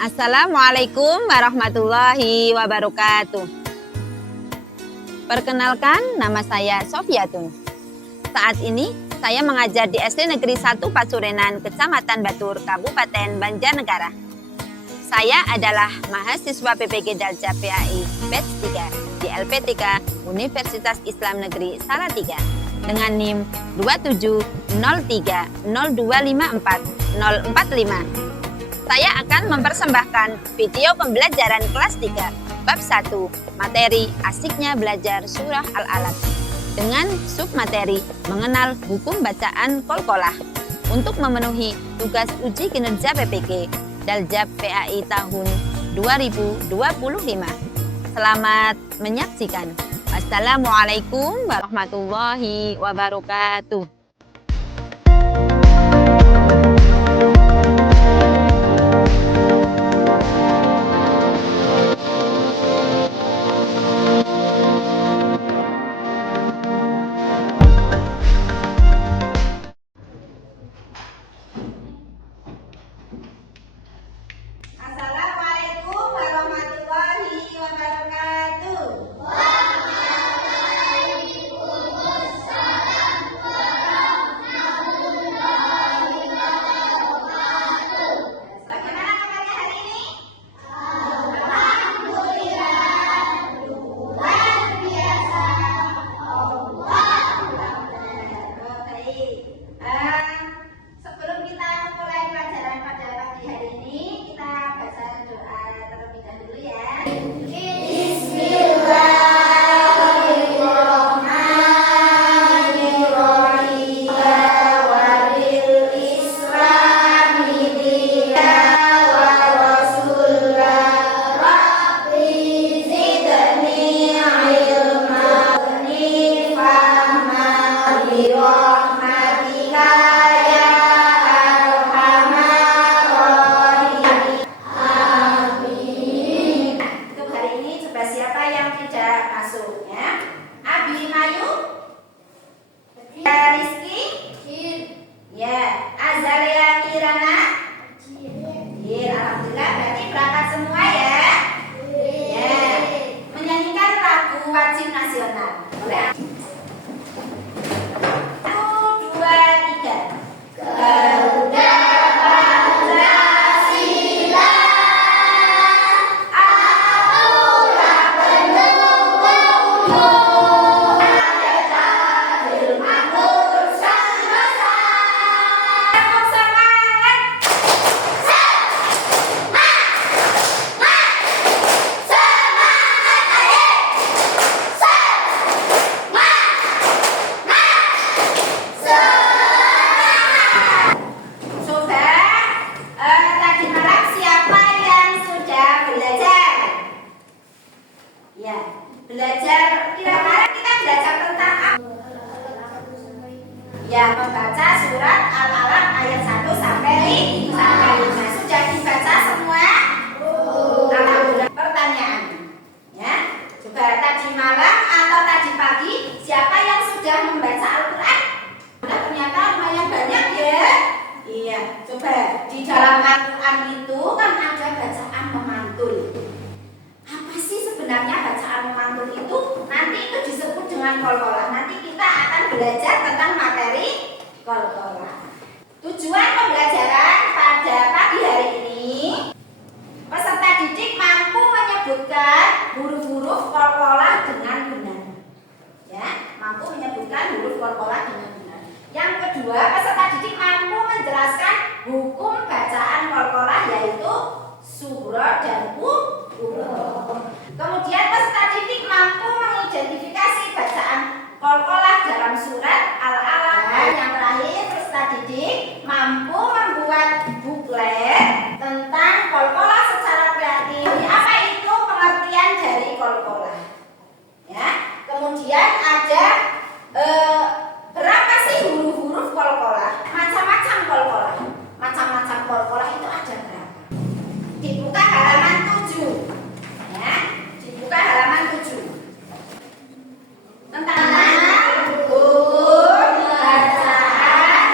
Assalamualaikum warahmatullahi wabarakatuh. Perkenalkan, nama saya Sofiatun. Saat ini saya mengajar di SD Negeri 1 Pasurenan, Kecamatan Batur, Kabupaten Banjarnegara. Saya adalah mahasiswa PPG Daljab PAI Batch 3 di LP3 Universitas Islam Negeri Salatiga dengan NIM 27030254045. Saya akan mempersembahkan video pembelajaran kelas 3 bab 1 materi asiknya belajar surah Al-Alaq dengan submateri mengenal hukum bacaan qalqalah untuk memenuhi tugas uji kinerja PPG Daljab PAI tahun 2025. Selamat menyaksikan. Assalamualaikum warahmatullahi wabarakatuh. Membaca surat Al-Alaq ayat 1 sampai 5. Sudah dibaca semua? Alhamdulillah. Pertanyaan, ya, coba tadi malam atau tadi pagi siapa yang sudah membaca Al-Quran? Ternyata lumayan banyak ya. Iya, coba di dalam Al-Quran itu kan ada bacaan memantul. Apa sih sebenarnya bacaan memantul itu? Nanti itu disebut dengan qalqalah. Nanti kita akan belajar tentang materi qalqalah. Tujuan pembelajaran pada pagi hari ini, peserta didik mampu menyebutkan huruf-huruf qalqalah dengan benar. Ya, mampu menyebutkan huruf qalqalah dengan benar. Yang kedua, peserta didik mampu menjelaskan hukum bacaan qalqalah yaitu surah dan Kemudian peserta didik mampu mengidentifikasi bacaan qalqalah dalam surat Al-Alaq. Yang terakhir, peserta didik mampu membuat buklet tentang qalqalah secara kreatif. Apa itu pengertian dari qalqalah? Ya. Kemudian ada berapa sih huruf-huruf qalqalah? Macam-macam qalqalah. Macam-macam qalqalah itu ada berapa? Dibuka halaman 7. Ya, dibuka halaman 7. Tentang hukum bacaan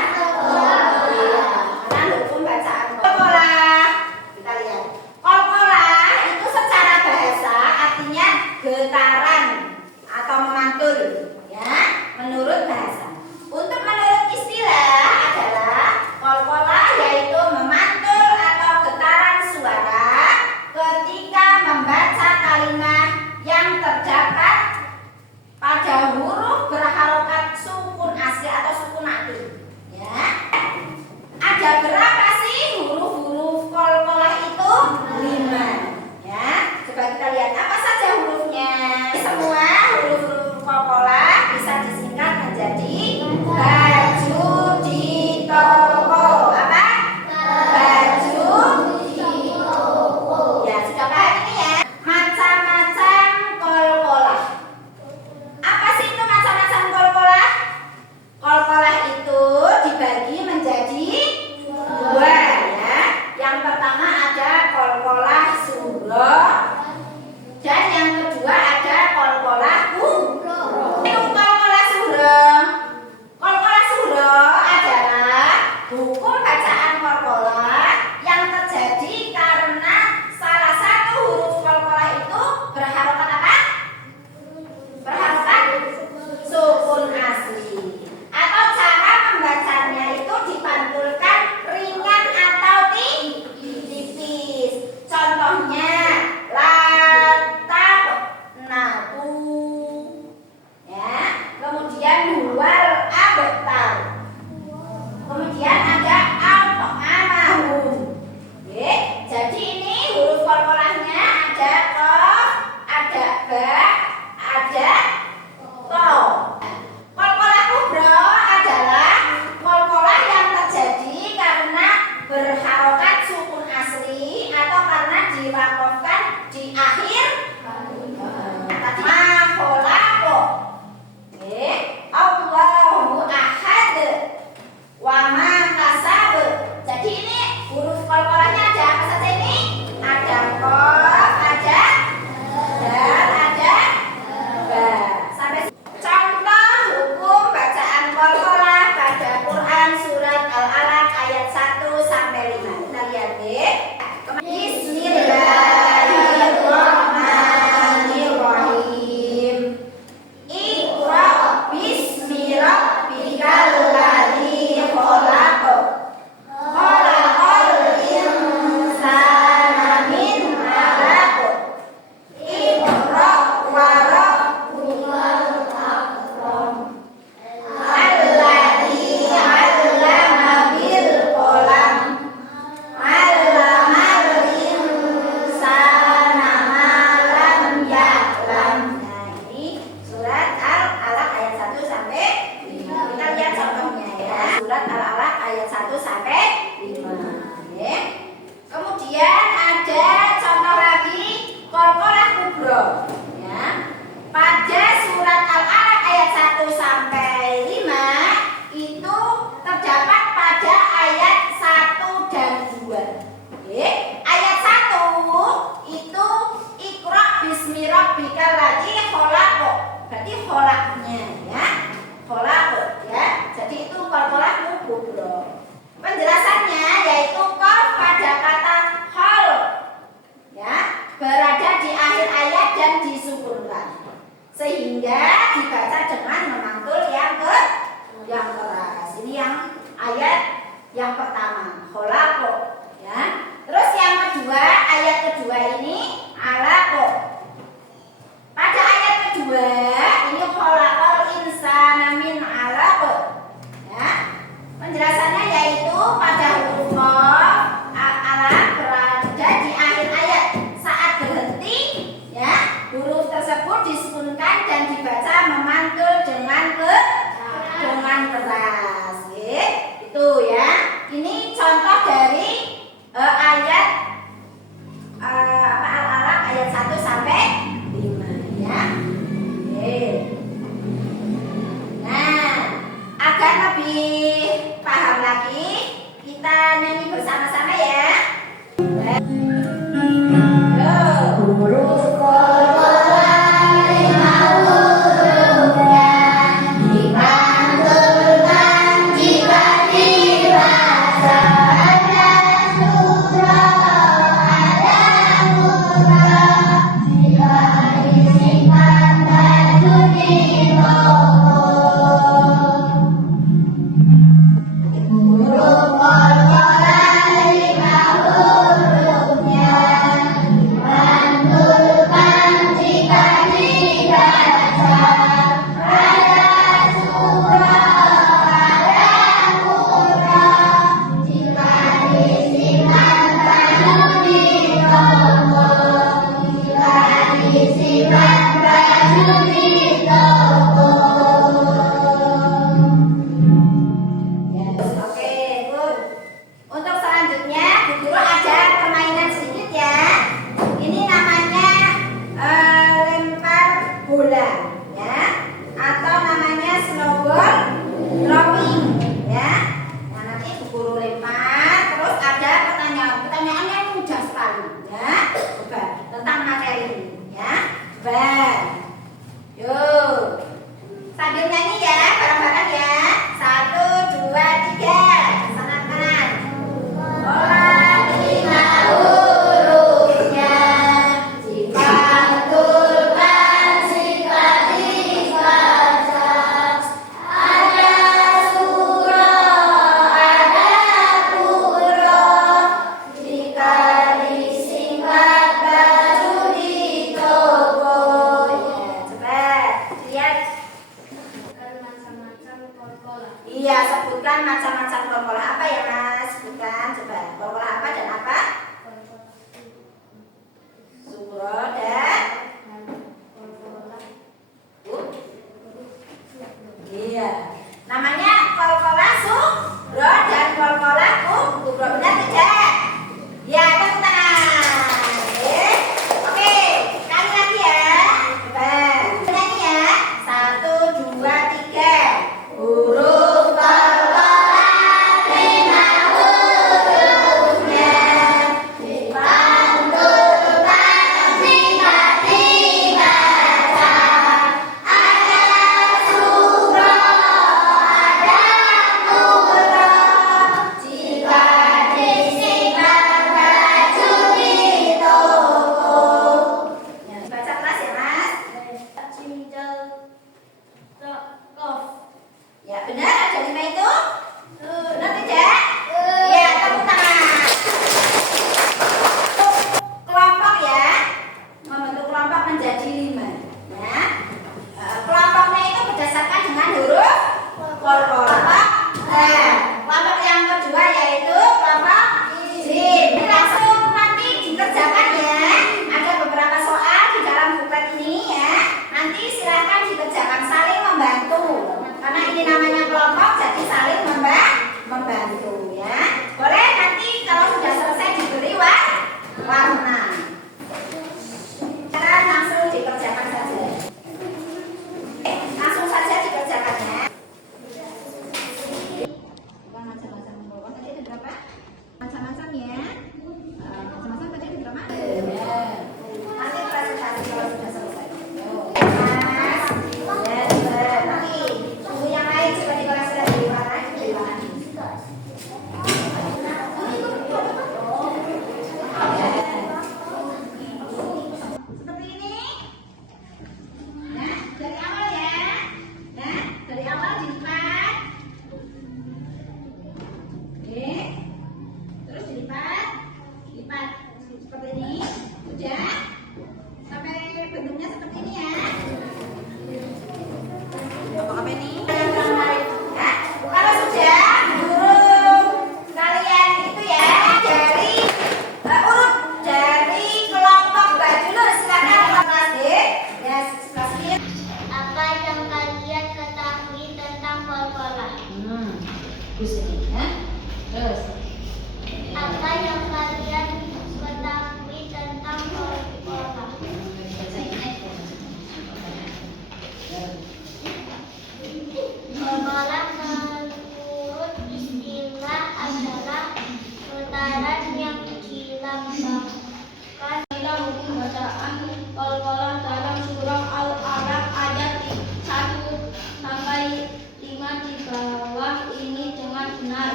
Jadi ini huruf kolkolahnya ada kof, ada ba, ada ko. Kolkolah kubro adalah kolkolah yang terjadi karena berharokat sukun asli atau karena diwakofkan di akhir makolako. Allahu ahad wa ma kasab. Jadi ini huruf kolkolahnya ada apa saja ini? Ada kof, ada dal, ada ba. Sampai contoh hukum bacaan kolkolah pada Quran surat Al-Alaq ayat 1 sampai 5. Kita lihat deh. Bismillahirrahmanirrahim. Iqra bismi rabbikal ladzi khalaq. Khalaqal insana min 'alaq. Iqra wa rabbukal akram. Alladzi 'allama bil qalam. 'Allamal insana ma lam ya'lam. Nah, ini surat Al-Alaq ayat 1 sampai 5. Kita lihat contohnya ya. Surat Al-Alaq ayat 1 sampai 5. Ya. Kemudian ada contoh lagi kolkolah kubro. Ya. Pada surat Al-Alaq ayat 1 sampai 5 itu terdapat pada ayat 1 dan 2. Oke. Ayat 1 itu Iqra bismi rabbikal ladzi khalaq. Berarti khalaqnya ya. Khalaq ya. Jadi itu kolkolah kubro. Penjelasannya yaitu qaf pada kata khal ya, berada di akhir ayat dan disukunkan sehingga dibaca dengan memantul yang keras. Ini yang ayat yang pertama khalaq ya. Terus yang kedua, ayat kedua ini alaq. Pada ayat kedua ini khalaqal insana min 'alaq ya. Penjelasannya yaitu pada huruf qaf alaq berada di akhir ayat. Saat berhenti ya, huruf tersebut disukunkan dan dibaca memantul dengan keras. Oke. Itu ya. Ini contoh dari ayat Al-Alaq ayat 1 sampai 5 ya. Oke. Nah, agar lebih paham lagi, kita nyanyi bersama-sama ya. Huruf kolkolah 5 hurufnya dipantulkan jika dibaca. Ada surah, ada murah, jika disingkat baju dipotong. Huruf kolkolah 5 hurufnya dipantulkan jika dibaca. Ada surah, ada murah, jika disingkat baju dipotong. Jika disingkat baju dipotong. Oke, good. Untuk selanjutnya, Bu Guru ada permainan sedikit ya. Ini namanya lempar bola ya, atau namanya snowball throwing ya. Nah, nanti Bu Guru lempar, terus ada pertanyaan. Pertanyaannya mudah sekali ya. Coba tentang materi ini ya. Coba. Yuk. Sambil nyanyi ya, bareng-bareng ya. 1, 2, 3. Sana kanan. Kolkolah 5 hurufnya dipantulkan jika dibaca. Ada surah, ada huruf, jika disingkat baju ditopong. Ya, coba lihat.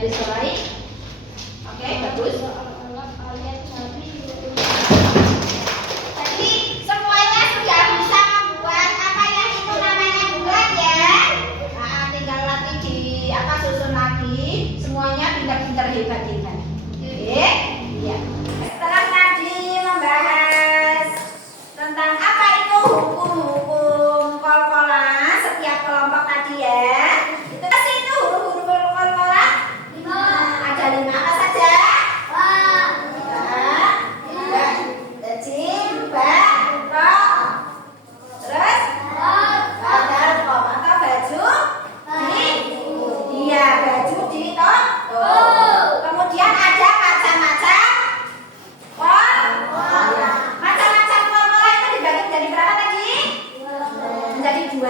Garis bawahi. Oke, bagus. Jadi semuanya sudah bisa membuat apa yang itu namanya bulan ya. Nah, tinggal latih di susun lagi. Semuanya pintar-pintar hebat-hebat. Oke, iya. Setelah tadi membahas tentang apa itu hukum-hukum kol-kolah setiap kelompok tadi ya. Itu sih itu huruf-huruf kol-kolah. Ada 5 apa saja?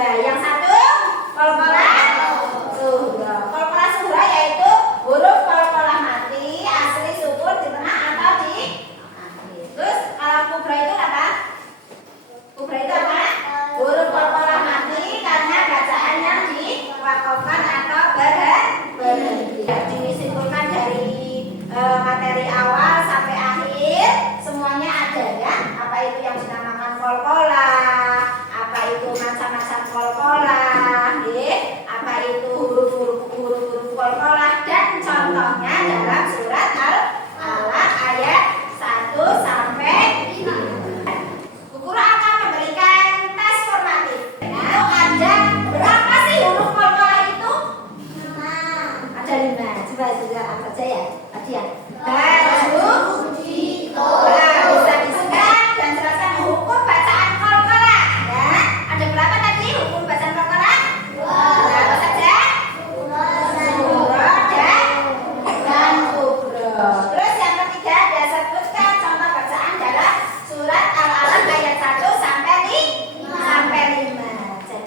Yang satu kol-kolah suhra. Kol-kolah suhra yaitu huruf kol-kolah mati asli sukun di tengah atau di akhir. Terus kalau kubra itu apa? Kubra itu apa? Huruf kol-kolah mati karena bacaan yang diwakafkan atau berhenti. Disimpulkan dari materi awal sampai akhir semuanya ada ya. Apa itu yang dinamakan kol-kolah? Apa itu macam-macam kol-kolah, apa itu huruf-huruf kol-kolah dan contohnya dalam surat Al-Alaq ayat 1 sampai 5. Bu Guru akan memberikan tes formatif. Nah, ada berapa sih huruf kol-kolah itu? 5. Ada 5. Coba apa saja ya? Tadi ya. Baju, bisa disebut dan jelaskan hukum bacaan kol-kolah. Ya, ada berapa tadi hukum bacaan kol-kolah? 2. Apa saja? Suhra dan kubra. Terus yang ketiga dia sebutkan contoh bacaan dalam surat Al-Alaq ayat 1 sampai 5.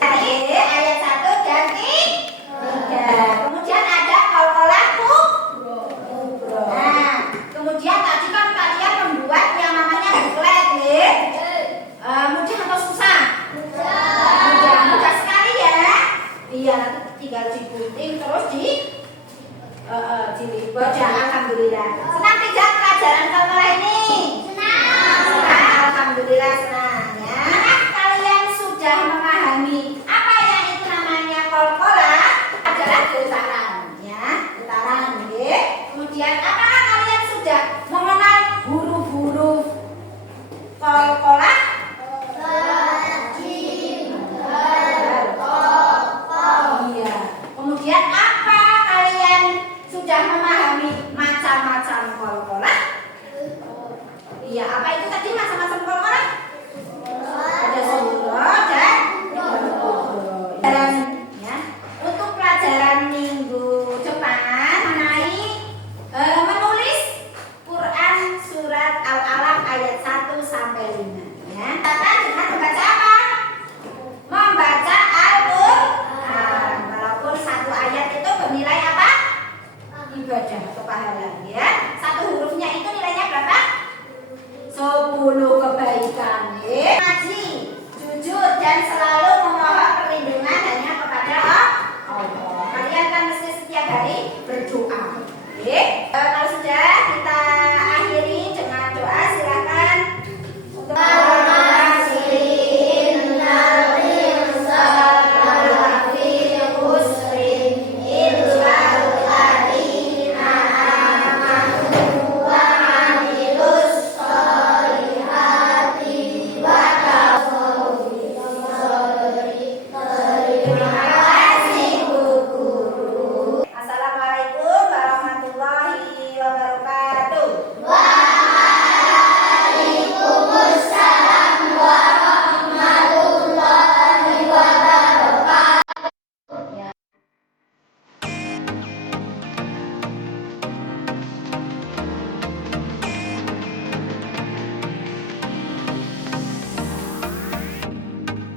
Jadi ayat 1 dan 3. Kemudian ada kol-kolah kubra. Nah, kemudian tadi kan kalian membuat yang namanya buklet ya. Mudah atau susah? Mudah sekali ya. Iya, nanti tinggal digunting terus dibaca. Alhamdulillah. Senang tidak pelajaran kol-kolah ini? Senang. Alhamdulillah senang ya. Kalian sudah memahami apa yang itu namanya kol-kolah adalah getaran ya, getaran ya. Kemudian apakah kalian sudah mengenal huruf-huruf kol-kolah? Iya. Kemudian apa kalian sudah memahami macam-macam kol-kolah? Iya, apa itu tadi macam-macam kol-kolah? Ada suhra dan kubra. Ya. Untuk pelajaran minggu depan mengenai menulis Quran surat Al-Alaq ayat 1 sampai 5 ya. Dengan membaca apa? Membaca Al-Qur'an. Walaupun satu ayat itu bernilai apa? Ibadah atau pahala ya. Satu hurufnya itu nilainya berapa? 10 kebaikan ya. Ngaji, jujur dan selalu memohon perlindungan hanya kepada Allah. Kalian kan mesti setiap hari berdoa. Ya.